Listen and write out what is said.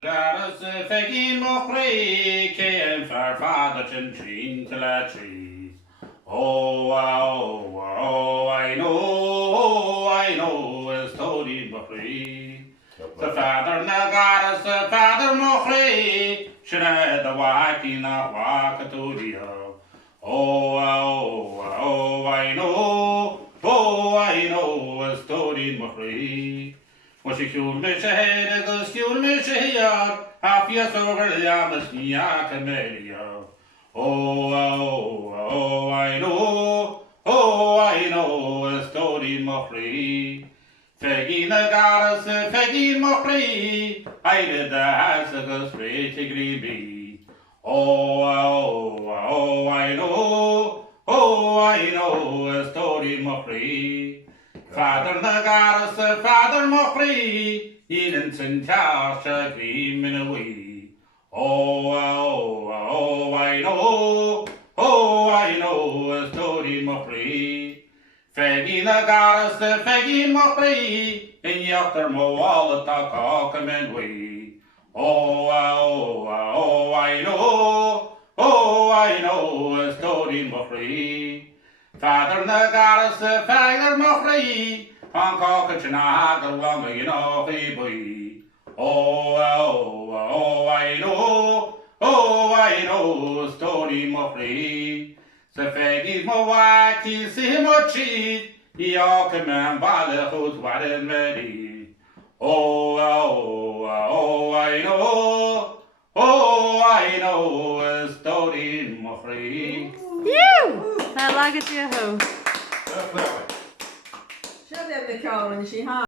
Garas fegin mokri came for father to drink the trees. Oh, I know, a story mokri. The father nagaras, the father mokri, should have the white in a walk to the I know, a story mokri. Was ik joel met je heen, dus joel met je hier. Af je zorgen, ja, misschien ja, kamelia. I know, a story mokri. Fegin a garas, fegin mokri. I did the house of the straight to Greeby. I know, a story mokri. Father Nagaras, Father Mokri, Eden Sintasha came in a way. I know, a story Mokri. Fegin Nagaras, Fegin Mokri, in Yachter Moala Taka come and way. I know, a story Mokri. Father Nagaras, Father Mokri, on Cockachanag along in all the boy. I know, story Mokri. The Faggy Mowaki, see him or cheat, he all command by the host, what is ready. I know, a story Mokri. I like it, too. Show them the cone, she hung.